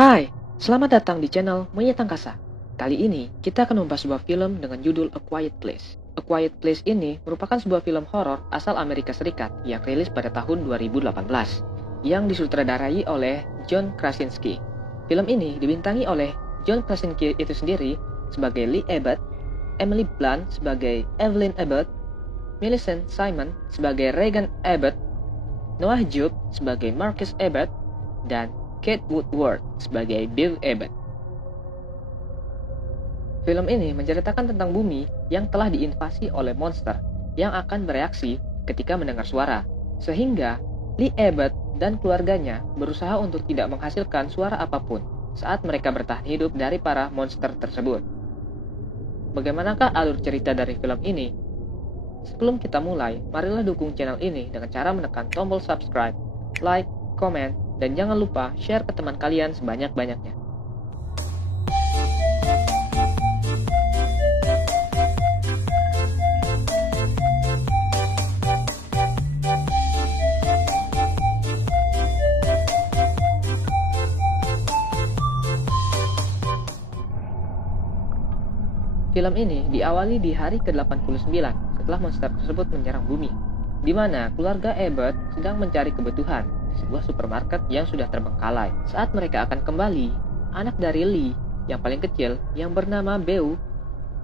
Hai, selamat datang di channel Monyet Angkasa. Kali ini kita akan membahas sebuah film dengan judul A Quiet Place. A Quiet Place ini merupakan sebuah film horor asal Amerika Serikat yang rilis pada tahun 2018 yang disutradarai oleh John Krasinski. Film ini dibintangi oleh John Krasinski itu sendiri sebagai Lee Abbott, Emily Blunt sebagai Evelyn Abbott, Millicent Simon sebagai Regan Abbott, Noah Jupe sebagai Marcus Abbott, dan Kate Woodward sebagai Bill Abbott. Film ini menceritakan tentang bumi yang telah diinvasi oleh monster yang akan bereaksi ketika mendengar suara, sehingga Lee Abbott dan keluarganya berusaha untuk tidak menghasilkan suara apapun saat mereka bertahan hidup dari para monster tersebut. Bagaimanakah alur cerita dari film ini? Sebelum kita mulai, marilah dukung channel ini dengan cara menekan tombol subscribe, like, komen, dan jangan lupa share ke teman kalian sebanyak-banyaknya. Film ini diawali di hari ke-89 setelah monster tersebut menyerang bumi, di mana keluarga Abbott sedang mencari kebutuhan di sebuah supermarket yang sudah terbengkalai. Saat mereka akan kembali, anak dari Lee yang paling kecil yang bernama Beau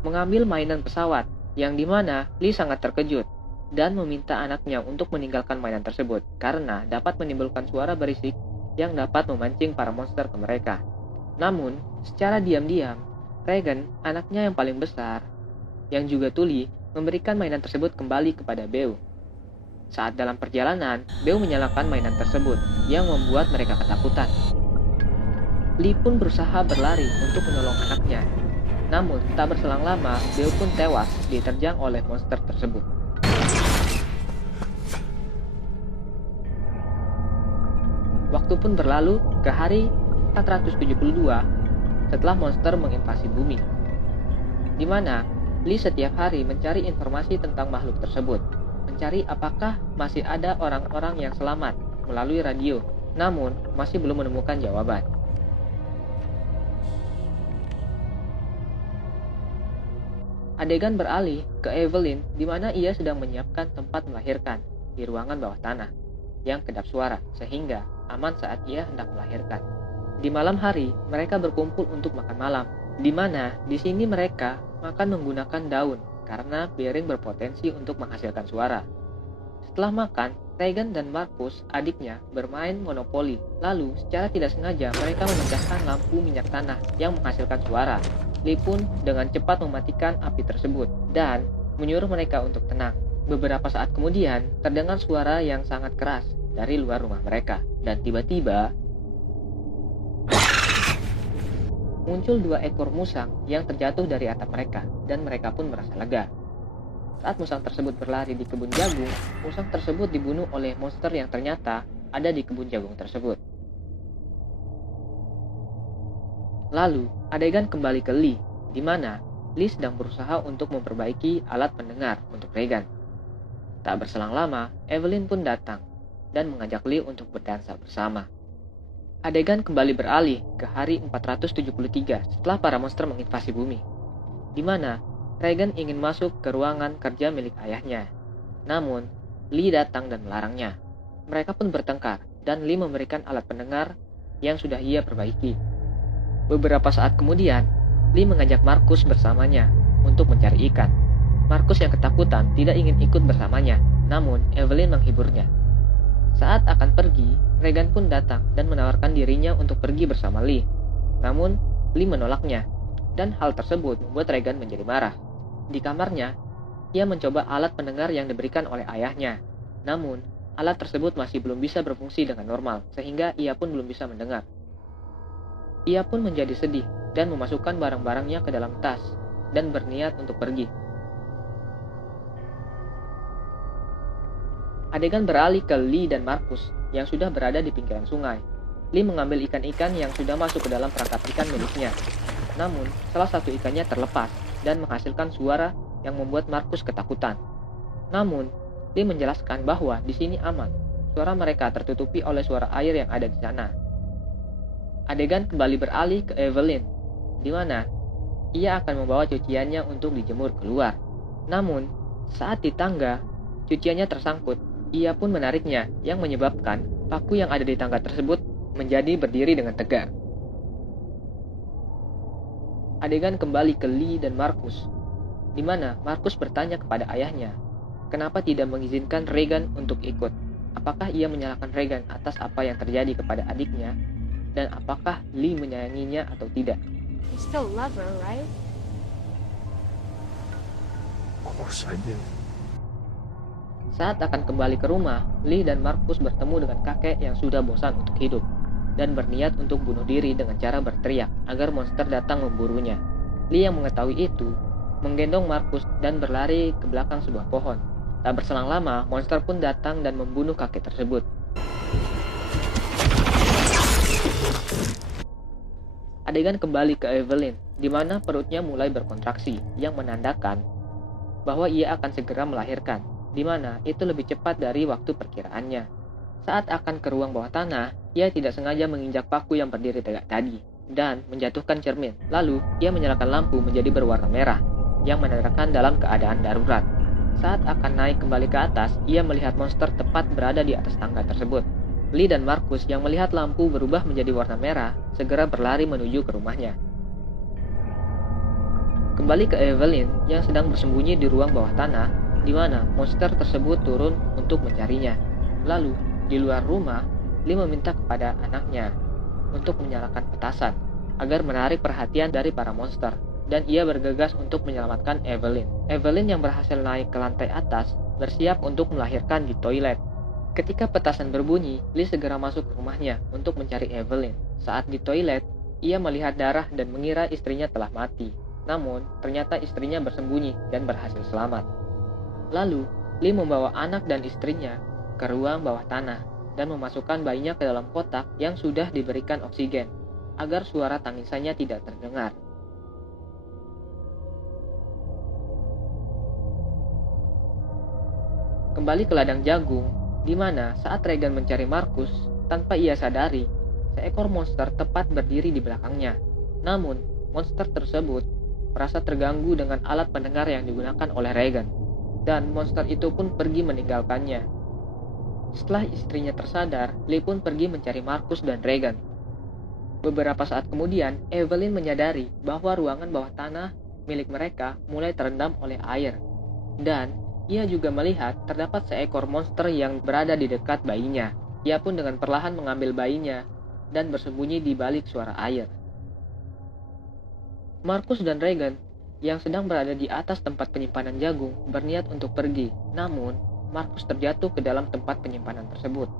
mengambil mainan pesawat, yang dimana Lee sangat terkejut dan meminta anaknya untuk meninggalkan mainan tersebut karena dapat menimbulkan suara berisik yang dapat memancing para monster ke mereka. Namun, secara diam-diam, Regan, anaknya yang paling besar, yang juga tuli, memberikan mainan tersebut kembali kepada Beau. Saat dalam perjalanan, Beau menyalakan mainan tersebut, yang membuat mereka ketakutan. Lee pun berusaha berlari untuk menolong anaknya. Namun, tak berselang lama, Beau pun tewas diterjang oleh monster tersebut. Waktu pun berlalu ke hari 472 setelah monster menginvasi bumi, di mana Lee setiap hari mencari informasi tentang makhluk tersebut, mencari apakah masih ada orang-orang yang selamat melalui radio, namun masih belum menemukan jawaban. Adegan beralih ke Evelyn, di mana ia sedang menyiapkan tempat melahirkan di ruangan bawah tanah yang kedap suara, sehingga aman saat ia hendak melahirkan. Di malam hari, mereka berkumpul untuk makan malam, di mana di sini mereka makan menggunakan daun karena piring berpotensi untuk menghasilkan suara. Setelah makan, Regan dan Marcus, adiknya, bermain monopoli. Lalu, secara tidak sengaja, mereka memecahkan lampu minyak tanah yang menghasilkan suara. Lee pun dengan cepat mematikan api tersebut dan menyuruh mereka untuk tenang. Beberapa saat kemudian, terdengar suara yang sangat keras dari luar rumah mereka, dan tiba-tiba muncul 2 ekor musang yang terjatuh dari atap mereka, dan mereka pun merasa lega. Saat musang tersebut berlari di kebun jagung, musang tersebut dibunuh oleh monster yang ternyata ada di kebun jagung tersebut. Lalu, adegan kembali ke Lee, di mana Lee sedang berusaha untuk memperbaiki alat pendengar untuk Regan. Tak berselang lama, Evelyn pun datang dan mengajak Lee untuk berdansa bersama. Adegan kembali beralih ke hari 473 setelah para monster menginvasi bumi, di mana Regan ingin masuk ke ruangan kerja milik ayahnya. Namun, Lee datang dan melarangnya. Mereka pun bertengkar, dan Lee memberikan alat pendengar yang sudah ia perbaiki. Beberapa saat kemudian, Lee mengajak Marcus bersamanya untuk mencari ikan. Marcus yang ketakutan tidak ingin ikut bersamanya, namun Evelyn menghiburnya. Saat akan pergi, Regan pun datang dan menawarkan dirinya untuk pergi bersama Lee. Namun, Lee menolaknya, dan hal tersebut membuat Regan menjadi marah. Di kamarnya, ia mencoba alat pendengar yang diberikan oleh ayahnya. Namun, alat tersebut masih belum bisa berfungsi dengan normal, sehingga ia pun belum bisa mendengar. Ia pun menjadi sedih dan memasukkan barang-barangnya ke dalam tas dan berniat untuk pergi. Adegan beralih ke Lee dan Marcus yang sudah berada di pinggiran sungai. Lee mengambil ikan-ikan yang sudah masuk ke dalam perangkap ikan miliknya. Namun, salah satu ikannya terlepas dan menghasilkan suara yang membuat Marcus ketakutan. Namun, Lee menjelaskan bahwa di sini aman. Suara mereka tertutupi oleh suara air yang ada di sana. Adegan kembali beralih ke Evelyn, di mana ia akan membawa cuciannya untuk dijemur keluar. Namun, saat di tangga, cuciannya tersangkut. Ia pun menariknya, yang menyebabkan paku yang ada di tangga tersebut menjadi berdiri dengan tegak. Adegan kembali ke Lee dan Marcus, di mana Marcus bertanya kepada ayahnya, kenapa tidak mengizinkan Regan untuk ikut? Apakah ia menyalahkan Regan atas apa yang terjadi kepada adiknya? Dan apakah Lee menyayanginya atau tidak? You still love her, right? Of course I do. Saat akan kembali ke rumah, Lee dan Marcus bertemu dengan kakek yang sudah bosan untuk hidup dan berniat untuk bunuh diri dengan cara berteriak agar monster datang memburunya. Lee yang mengetahui itu, menggendong Marcus dan berlari ke belakang sebuah pohon. Tak berselang lama, monster pun datang dan membunuh kakek tersebut. Adegan kembali ke Evelyn, di mana perutnya mulai berkontraksi, yang menandakan bahwa ia akan segera melahirkan, di mana itu lebih cepat dari waktu perkiraannya. Saat akan ke ruang bawah tanah, ia tidak sengaja menginjak paku yang berdiri tegak tadi, dan menjatuhkan cermin. Lalu, ia menyalakan lampu menjadi berwarna merah, yang menandakan dalam keadaan darurat. Saat akan naik kembali ke atas, ia melihat monster tepat berada di atas tangga tersebut. Lee dan Marcus yang melihat lampu berubah menjadi warna merah, segera berlari menuju ke rumahnya. Kembali ke Evelyn yang sedang bersembunyi di ruang bawah tanah, di mana monster tersebut turun untuk mencarinya. Lalu, di luar rumah, Lee meminta kepada anaknya untuk menyalakan petasan agar menarik perhatian dari para monster, dan ia bergegas untuk menyelamatkan Evelyn. Evelyn yang berhasil naik ke lantai atas bersiap untuk melahirkan di toilet. Ketika petasan berbunyi, Lee segera masuk ke rumahnya untuk mencari Evelyn. Saat di toilet, ia melihat darah dan mengira istrinya telah mati. Namun, ternyata istrinya bersembunyi dan berhasil selamat. Lalu, Lee membawa anak dan istrinya ke ruang bawah tanah dan memasukkan bayinya ke dalam kotak yang sudah diberikan oksigen, agar suara tangisannya tidak terdengar. Kembali ke ladang jagung, di mana saat Regan mencari Marcus, tanpa ia sadari, seekor monster tepat berdiri di belakangnya. Namun, monster tersebut merasa terganggu dengan alat pendengar yang digunakan oleh Regan, dan monster itu pun pergi meninggalkannya. Setelah istrinya tersadar, Lee pun pergi mencari Marcus dan Regan. Beberapa saat kemudian, Evelyn menyadari bahwa ruangan bawah tanah milik mereka mulai terendam oleh air, dan ia juga melihat terdapat seekor monster yang berada di dekat bayinya. Ia pun dengan perlahan mengambil bayinya dan bersembunyi di balik suara air. Marcus dan Regan yang sedang berada di atas tempat penyimpanan jagung berniat untuk pergi. Namun, Marcus terjatuh ke dalam tempat penyimpanan tersebut.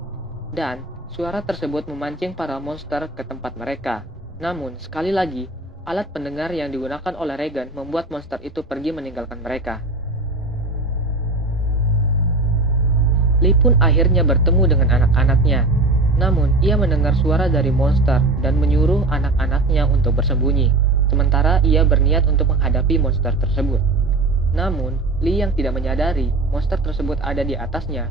Dan suara tersebut memancing para monster ke tempat mereka. Namun, sekali lagi, alat pendengar yang digunakan oleh Regan membuat monster itu pergi meninggalkan mereka. Lee pun akhirnya bertemu dengan anak-anaknya. Namun, ia mendengar suara dari monster dan menyuruh anak-anaknya untuk bersembunyi, sementara ia berniat untuk menghadapi monster tersebut. Namun, Lee yang tidak menyadari monster tersebut ada di atasnya,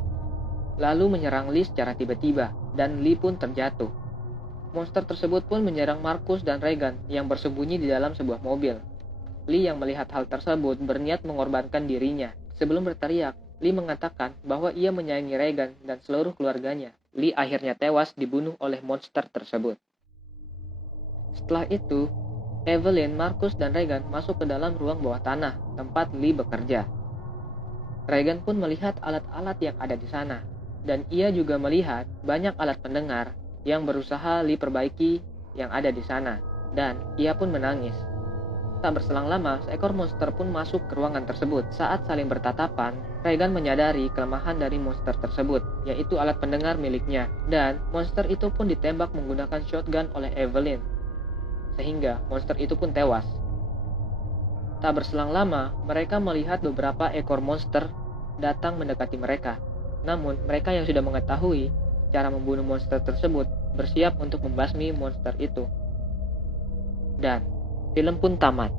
lalu menyerang Lee secara tiba-tiba, dan Lee pun terjatuh. Monster tersebut pun menyerang Marcus dan Regan yang bersembunyi di dalam sebuah mobil. Lee yang melihat hal tersebut berniat mengorbankan dirinya. Sebelum berteriak, Lee mengatakan bahwa ia menyayangi Regan dan seluruh keluarganya. Lee akhirnya tewas dibunuh oleh monster tersebut. Setelah itu, Evelyn, Marcus, dan Regan masuk ke dalam ruang bawah tanah tempat Lee bekerja. Regan pun melihat alat-alat yang ada di sana, dan ia juga melihat banyak alat pendengar yang berusaha Lee perbaiki yang ada di sana, dan ia pun menangis. Tak berselang lama, seekor monster pun masuk ke ruangan tersebut. Saat saling bertatapan, Regan menyadari kelemahan dari monster tersebut, yaitu alat pendengar miliknya, dan monster itu pun ditembak menggunakan shotgun oleh Evelyn, sehingga monster itu pun tewas. Tak berselang lama, mereka melihat beberapa ekor monster datang mendekati mereka. Namun, mereka yang sudah mengetahui cara membunuh monster tersebut bersiap untuk membasmi monster itu. Dan film pun tamat.